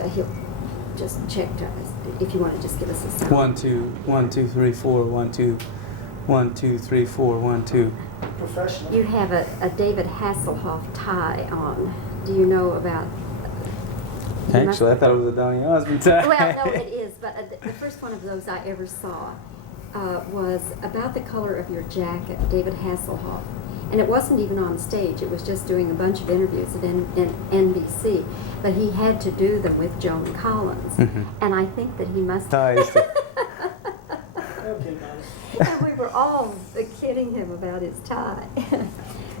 he'll just check to us if you want to just give us a sound. 1 2 1 2 3 4 1 2 1 2 3 4 1 2. Professional. You have a David Hasselhoff tie on. Do you know about? Actually, I thought it was a Donny Osmond tie. Well, no, it is. But the first one of those I ever saw was about the color of your jacket, David Hasselhoff. And it wasn't even on stage. It was just doing a bunch of interviews at NBC. But he had to do them with Joan Collins. Mhm. And I think that he must Ties. Okay, guys. And we were all kidding him about his tie.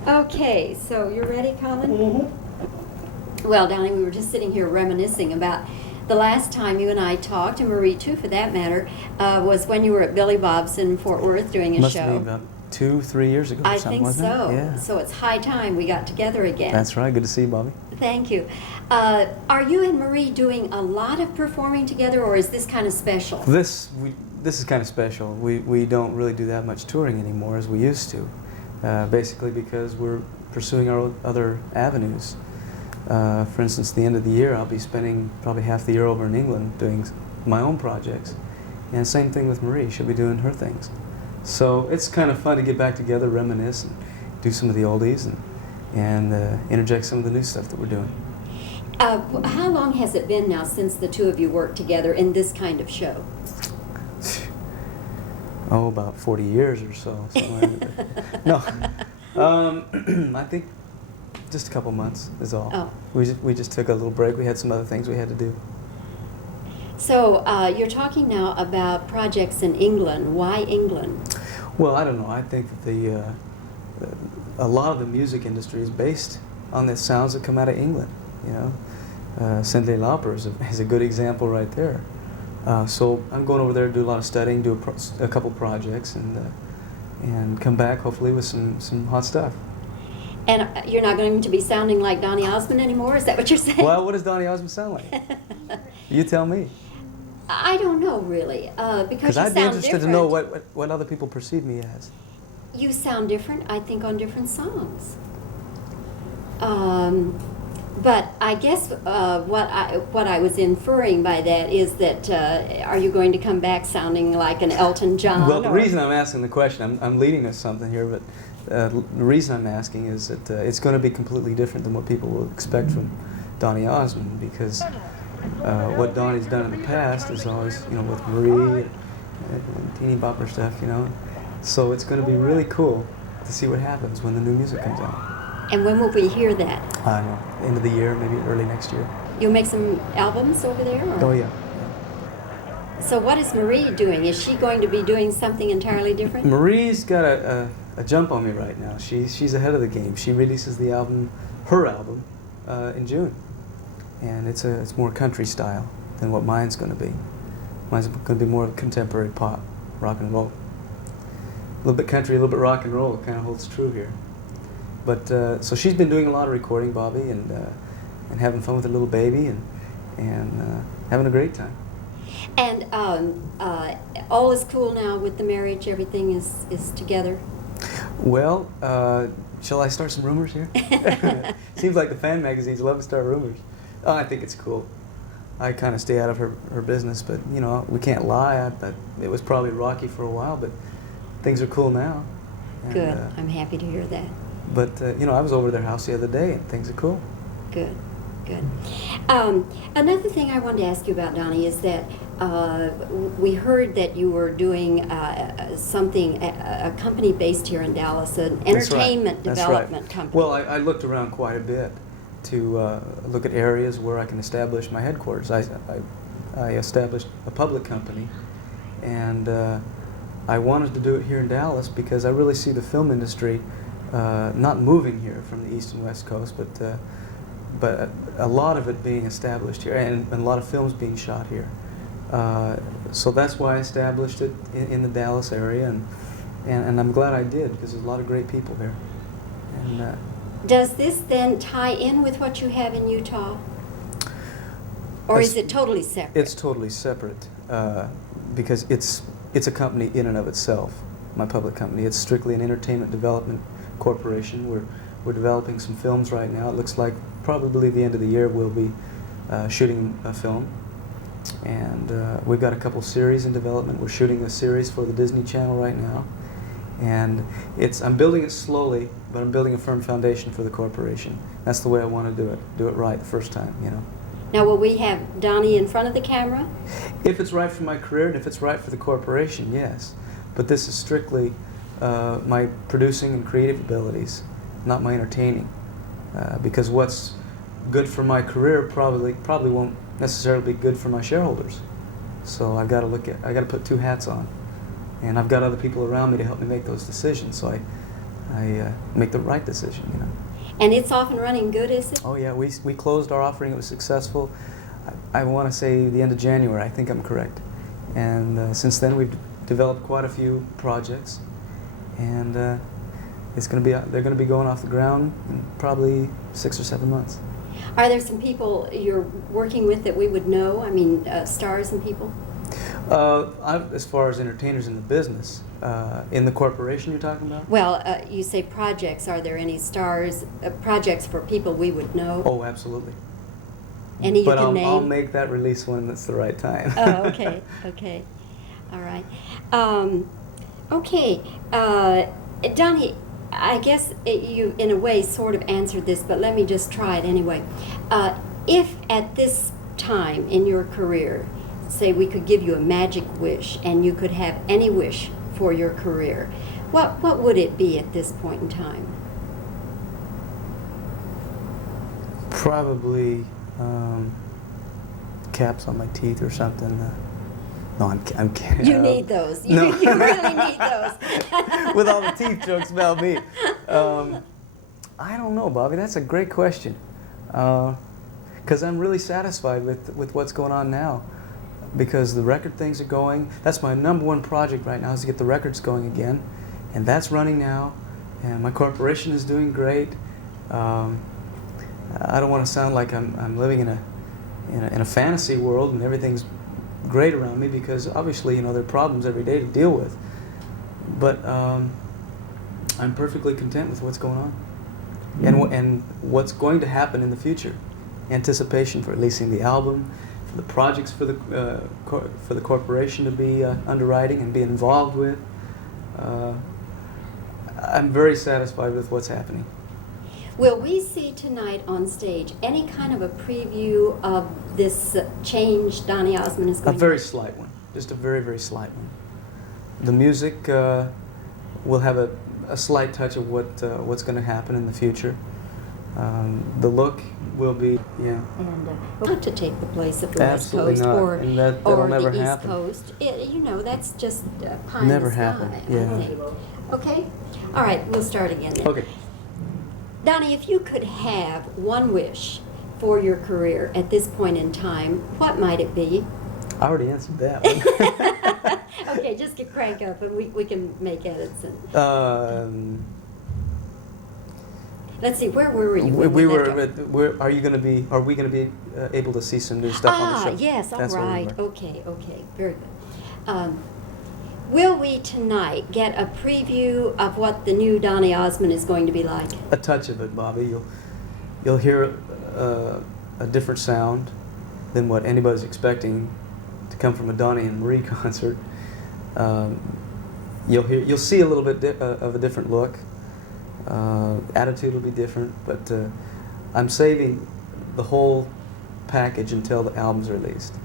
Okay, so you're ready, Colin? Mm-hmm. Well, Donny, we were just sitting here reminiscing about the last time you and I talked, and Marie too, for that matter, was when you were at Billy Bob's in Fort Worth doing a Must show. be about 2-3 years ago or I something, think wasn't so. it? Yeah. So it's high time we got together again. That's right. Good to see you, Bobbie. Thank you. Are you and Marie doing a lot of performing together, or is this kind of special? This is kind of special. We don't really do that much touring anymore as we used to, basically because we're pursuing our other avenues. For instance, at the end of the year, I'll be spending probably half the year over in England doing my own projects. And same thing with Marie. She'll be doing her things. So it's kind of fun to get back together, reminisce, and do some of the oldies, and interject some of the new stuff that we're doing. How long has it been now since the two of you worked together in this kind of show? Oh, about 40 years or so. No, I think just a couple months is all. Oh. We just took a little break. We had some other things we had to do. So you're talking now about projects in England. Why England? Well, I don't know. I think that a lot of the music industry is based on the sounds that come out of England. You know, Cyndi Lauper is a good example right there. So I'm going over there to do a lot of studying, do a couple projects, and come back hopefully with some hot stuff. And you're not going to be sounding like Donny Osmond anymore? Is that what you're saying? Well, what does Donny Osmond sound like? You tell me. I don't know really, because you Because sound I'd be interested different. to know what other people perceive me as. You sound different, I think, on different songs. But I guess what I was inferring by that is that are you going to come back sounding like an Elton John? Well, the or- reason I'm asking the question, I'm leading us something here, but the reason I'm asking is that it's going to be completely different than what people will expect from Donny Osmond, because what Donny's done in the past is always, you know, with Marie and teeny bopper stuff, you know. So it's going to be really cool to see what happens when the new music comes out. And when will we hear that? I don't know, end of the year, maybe early next year. You'll make some albums over there? Or? Oh, yeah. So what is Marie doing? Is she going to be doing something entirely different? Marie's got a jump on me right now. She's ahead of the game. She releases the album, her album, in June, and it's more country style than what mine's going to be. Mine's going to be more contemporary pop, rock and roll. A little bit country, a little bit rock and roll. It kind of holds true here. But so she's been doing a lot of recording, Bobbie, and having fun with her little baby, and having a great time. And all is cool now with the marriage. Everything is together. Well, shall I start some rumors here? Seems like the fan magazines love to start rumors. Oh, I think it's cool. I kind of stay out of her business, but you know, we can't lie. It was probably rocky for a while, but things are cool now. And, Good. I'm happy to hear that. But you know, I was over their house the other day, and things are cool. Good. Good. Another thing I wanted to ask you about, Donny, is that we heard that you were doing something, a company based here in Dallas, an entertainment development company. Well, I looked around quite a bit to look at areas where I can establish my headquarters. I established a public company, and I wanted to do it here in Dallas because I really see the film industry not moving here from the East and West Coast, but a lot of it being established here, and a lot of films being shot here. So that's why I established it in the Dallas area, and I'm glad I did, because there's a lot of great people here. And does this then tie in with what you have in Utah? Or is it totally separate? It's totally separate, because it's a company in and of itself, my public company. It's strictly an entertainment development corporation. We're developing some films right now. It looks like probably the end of the year we'll be shooting a film, and we've got a couple series in development. We're shooting a series for the Disney Channel right now, and I'm building it slowly, but I'm building a firm foundation for the corporation. That's the way I want to do it right the first time, you know. Now, will we have Donny in front of the camera? If it's right for my career and if it's right for the corporation, yes. But this is strictly my producing and creative abilities, not my entertaining. Because what's good for my career probably won't necessarily be good for my shareholders. So I got to put two hats on, and I've got other people around me to help me make those decisions. So I make the right decision, you know. And it's off and running good, is it? Oh yeah, we closed our offering. It was successful. I want to say the end of January. I think I'm correct. And since then we've developed quite a few projects, and they're going to be going off the ground in probably 6 or 7 months. Are there some people you're working with that we would know? I mean, stars and people? As far as entertainers in the business, in the corporation you're talking about? Well, you say projects. Are there any stars, projects for people we would know? Oh, absolutely. Any you but can name? I'll make that release when it's the right time. Oh, okay, okay. All right. Okay, Donny, I guess you, in a way, sort of answered this, but let me just try it anyway. If at this time in your career, say we could give you a magic wish and you could have any wish for your career, what would it be at this point in time? Probably caps on my teeth or something. No, I'm kidding. You need those. You, no. You really need those. With all the teeth jokes about me. I don't know, Bobbie. That's a great question. Because I'm really satisfied with what's going on now. Because the record things are going. That's my #1 project right now, is to get the records going again. And that's running now. And my corporation is doing great. I don't want to sound like I'm living in a fantasy world and everything's great around me, because obviously, you know, there are problems every day to deal with. But I'm perfectly content with what's going on, and what's going to happen in the future. Anticipation for releasing the album, for the projects for the corporation to be underwriting and be involved with. I'm very satisfied with what's happening. Will we see tonight on stage any kind of a preview of this change Donny Osmond is going A very slight one, just a very, very slight one. The music will have a slight touch of what's going to happen in the future. The look will be, yeah. And not to take the place of the Absolutely West Coast not. or, And that'll or never the East happen. Coast. You know, that's just pie in Never the sky, happen, I yeah. think. Okay? All right, we'll start again then. Okay. Donny, if you could have one wish for your career at this point in time, what might it be? I already answered that one. Okay, just get crank up and we can make edits. And let's see, where were you? we were. Are we going to be able to see some new stuff on the show? Yes, all That's where we right. were. Okay, very good. Will we tonight get a preview of what the new Donny Osmond is going to be like? A touch of it, Bobbie. You'll hear a different sound than what anybody's expecting to come from a Donny and Marie concert. You'll see a little bit of a different look. Attitude will be different, but I'm saving the whole package until the album's released.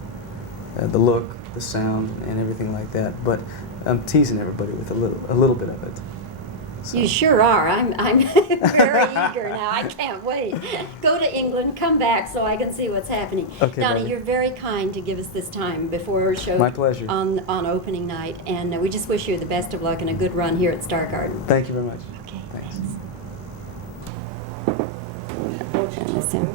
The look, the sound, and everything like that. But I'm teasing everybody with a little bit of it. So. You sure are. I'm very eager now. I can't wait. Go to England, come back so I can see what's happening. Okay, Donny, Bobbie. you're very kind to give us this time before our show. My pleasure. On opening night, and we just wish you the best of luck and a good run here at Star Garden. Thank you very much. Okay, Thanks. Listen.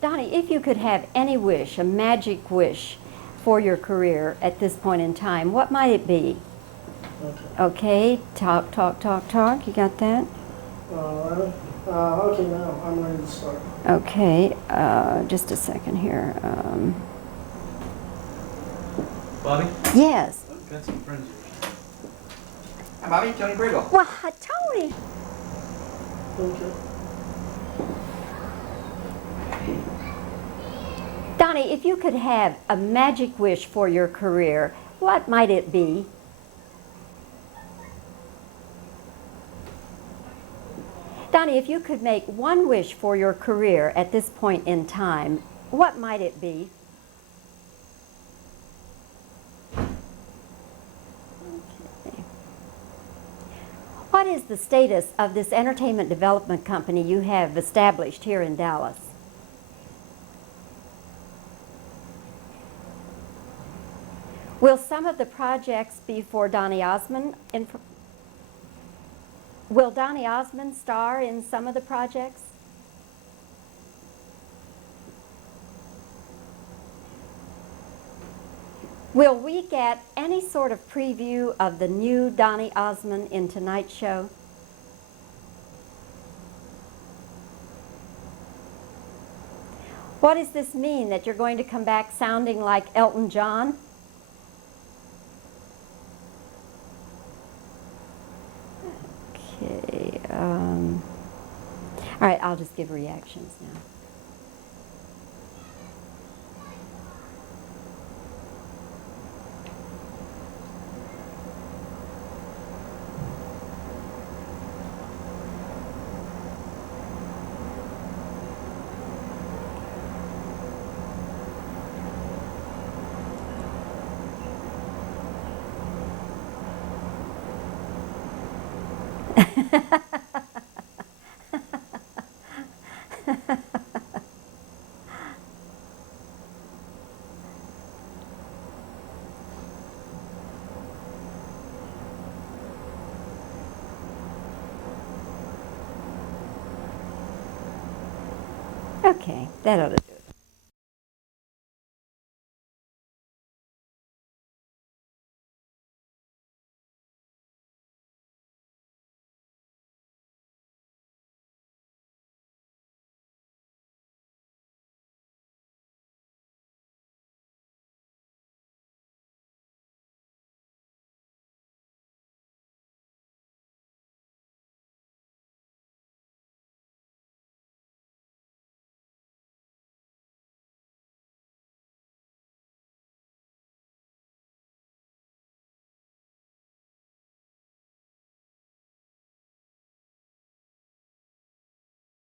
Donny, if you could have any wish, a magic wish for your career at this point in time, what might it be? Okay. Okay, talk. You got that? Okay, now I'm ready to start. Okay, just a second here. Bobbie? Yes. I've got some friends here. Hi, Bobbie. Tony Bridle. Well, Tony. Okay. Donny, if you could have a magic wish for your career, what might it be? Donny, if you could make one wish for your career at this point in time, what might it be? Okay. What is the status of this entertainment development company you have established here in Dallas? Will some of the projects be for Donny Osmond? Will Donny Osmond star in some of the projects? Will we get any sort of preview of the new Donny Osmond in tonight's show? What does this mean, that you're going to come back sounding like Elton John? Okay. All right, I'll just give reactions now. Okay, that ought to